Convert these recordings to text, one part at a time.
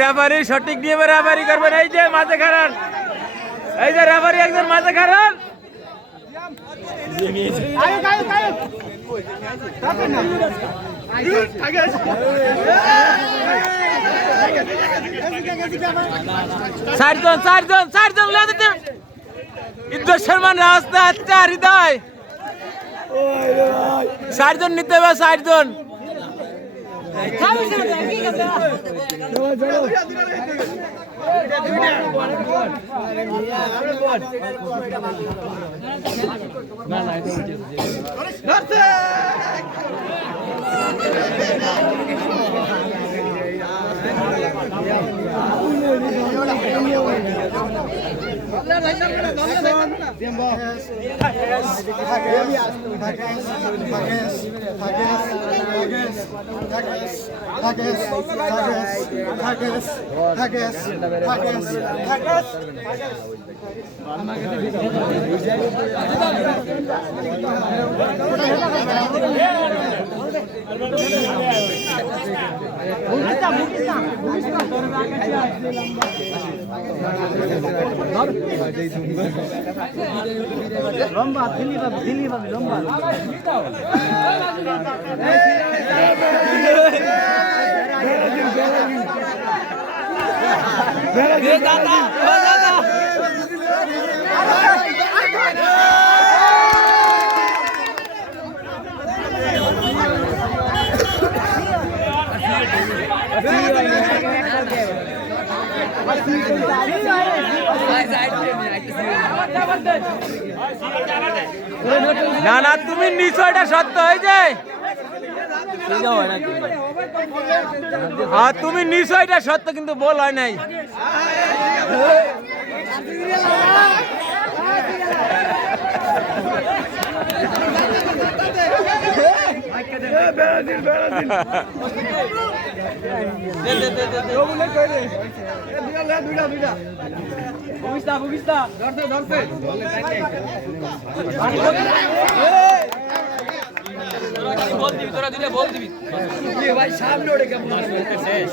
Referee সঠিক নিয়মে referee করবেন। এই যে মাঝে খারান, এই যে রেফারি একজন মাঝে খারান। চারজন ইদ্দুজ্জামান রাস্তা আচ্ছা হৃদয় চারজন নিতে হবে, চারজন। লম্বা দিল্লি লম্বা না না তুমি নিশ্চয়টা সত্য হয়েছে, তুমি নিশ্চয়টা সত্য কিন্তু বল হয় নাই। ভাই সামনে ওঠে কেমন শেষ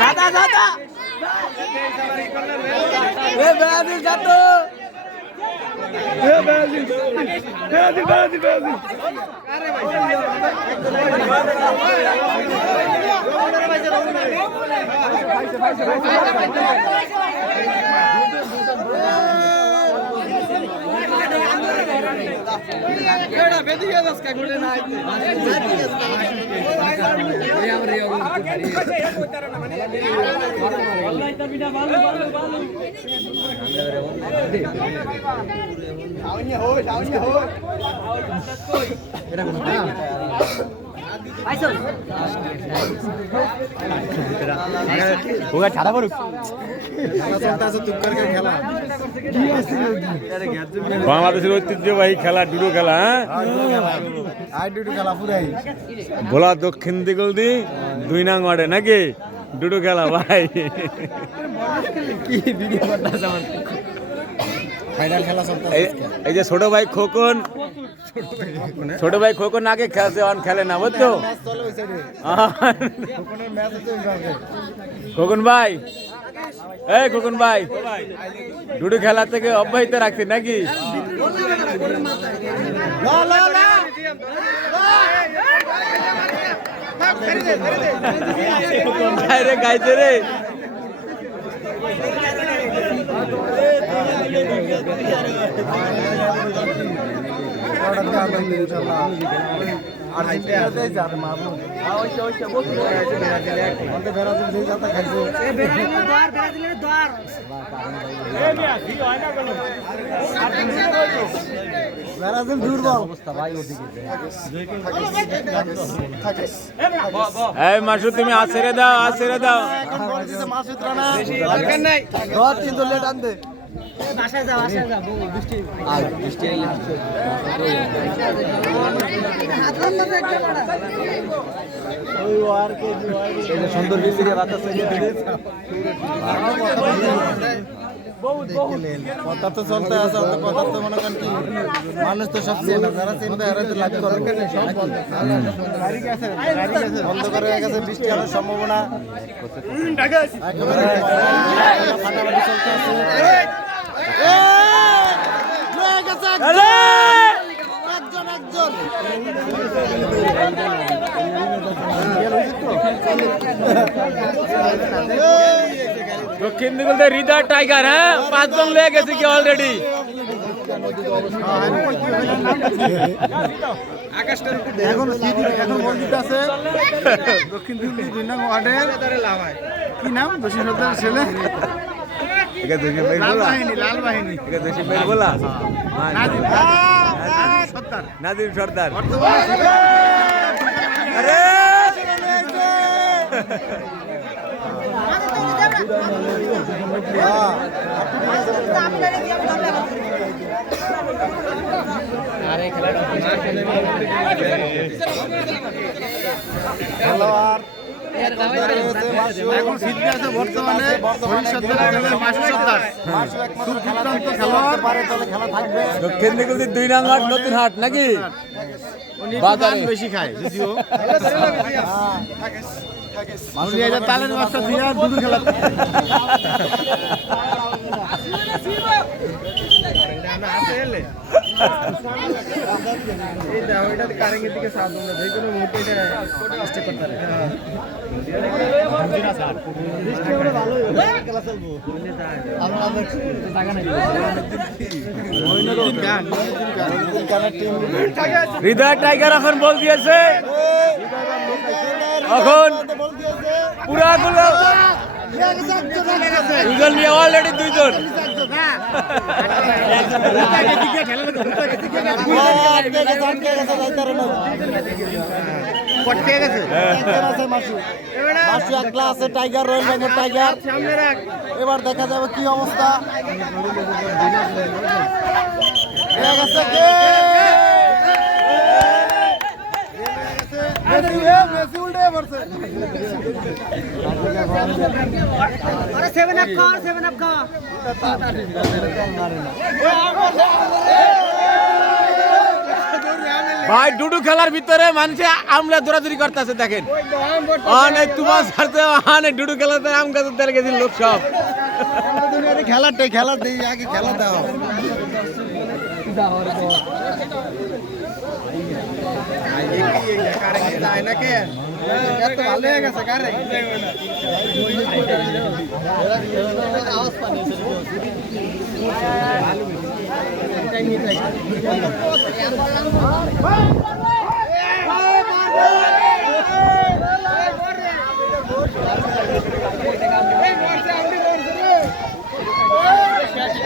দাদা দাদা এ ব্রাজিল যাতো এ ব্রাজিল ব্রাজিল ব্রাজিল ব্রাজিল আরে ভাই এডা বেদিয়ে দসকা গুলে না আইতে এই আমরে আল্লাহ তাবিনা ভালো ভালো ভালো আউনি হই এরা কোন না আইছো ওগা ছাড়া করুক বাংলাদেশের ঐতিহ্যবাহী খেলা ডুডু খেলা, হ্যাঁ ভোলা দক্ষিণ দিগল দি 2 নং ওয়ার্ডে নাকি ডুডু খেলা ভাই। এই যে ছোট ভাই খোকন, আগে খেলছে অন খেলে না বুঝছো খোকন ভাই। এই খোকন ভাই ডুডু খেলা থেকে অব্যাহত রাখছি নাকি? রে গাইছে রে এই মাসু তুমি আছেরে দাও, আছেরে দাও। সুন্দর কথা তো চলতে আছে, কথা তো মনে করেন কি মানুষ তো সব চেনে, যারা চিনবে এরা তো লাভ করবে। বন্ধ করে গেছে, বৃষ্টি হওয়ার সম্ভাবনা ফাটাফাটি চলতে আছে। দক্ষিণ দিগল হৃদয় টাইগার, হ্যাঁ 5 জন লেগে গেছে কি অলরেডি। এখন মসজিদ আছে দক্ষিণ দিল্লি 2 নং ওয়ার্ডের, কি নাম দক্ষিণ সর্দার ছেলে, লাল বাহিনী বলা নাজিম সর্দার। এখন ফিল্ডে আছে বর্তমানে দক্ষিণ দিগল 2 নং ওয়ার্ড নতুন হাট নাকি বাজারে বেশি খায় যদিও তালের মাছটা দিয়ে দুটো খেলা হৃদয় টাইগার এখন বল দিয়েছে, এখন পুরা গুলো 2 জন নিয়ে অলরেডি 2 জন। টাইগার রয়্যাল বেঙ্গল টাইগার, এবার দেখা যাবে কি অবস্থা। ভাই ডুডু খেলার ভিতরে মানুষে আমলা দৌড়াদৌড়ি করতেছে দেখেন, অনেক তোমার ছাড়তে অনেক ডুডু খেলাতে আম গাছের তেল গেছিল লোক সব। খেলাটাই খেলা দিই আগে, খেলা দাও ভালো হয়ে গেছে কারে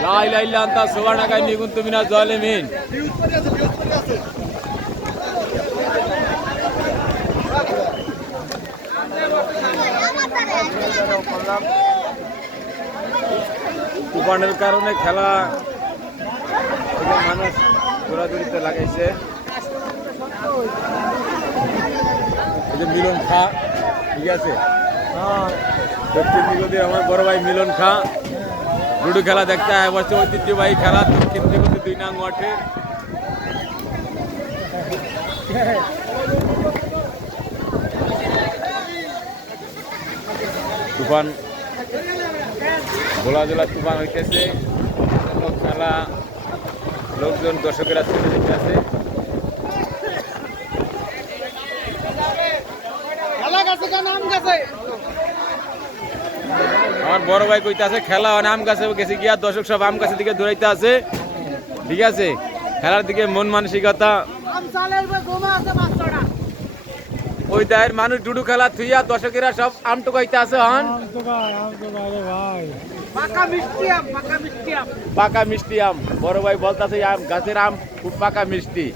লা ইলাহা ইল্লা আনতা সুবহানাকা ইন্নী কুনতু মিনাজ জালিমিন। তুফানের কারণে খেলা মানুষ দৌড়াদৌড়িতে লাগাইছে। এই যে মিলন খা, ঠিক আছে, দক্ষিণ দিগদি আমার বড় ভাই মিলন খা লুডো খেলা দেখতে বসছে। ঐতিহ্যবাহী খেলা দক্ষিণ দিগদি 2 নং ওয়ার্ডের। তুফান গোলাজোলা তুফান হইতেছে, খেলা লোকজন দর্শকেরা চলে যেতে আছে। আমার বড় ভাই কইতে আছে খেলা আম গাছে গেছে গিয়া দর্শক সব আম গাছের দিকে দৌড়াইতে আছে, ঠিক আছে, খেলার দিকে মন মানসিকতা ওই দায়ের মানুষ ডুডু খেলা থুইয়া দর্শকেরা সব আম টুকাইতে আছে। হন পাকা মিষ্টি আম, বড় ভাই বলতেছে আম গাছের আম খুব পাকা মিষ্টি।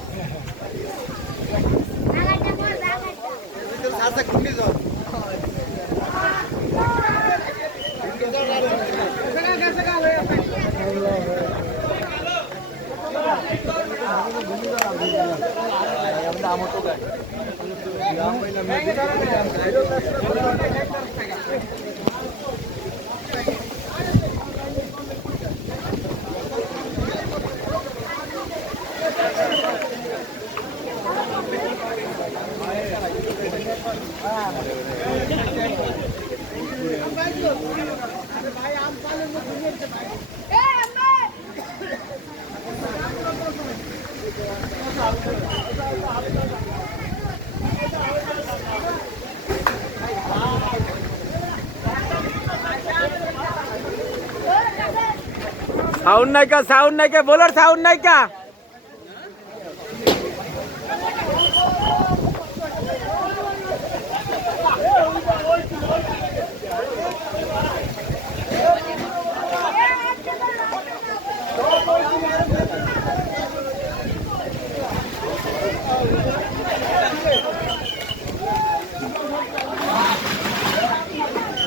সাউন্ড নাইকা বলার সাউন্ড নাইকা।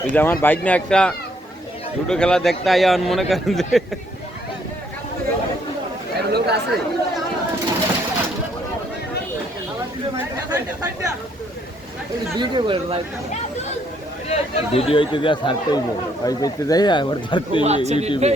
এই যে আমার বাইক নিয়ে একটা লুডো খেলা দেখতে আইয়া মনে করেন যে ভিডিও হইতে যা ছাড়তেই ভাই করতে যাই আবার ছাড়তে ইউটিউবে।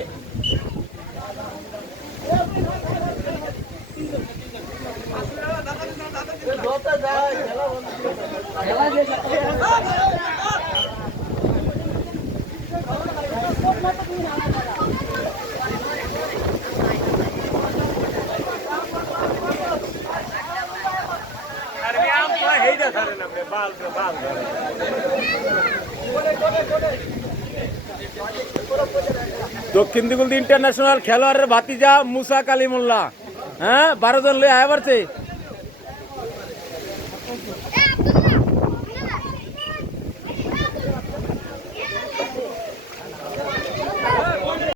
দক্ষিণ দিগুলদি ইন্টারন্যাশনাল খেলোয়াড়ের ভাতিজা মুসা কালিমুল্লাহ, হ্যাঁ 12 জন লয়ে আয়া পারছে।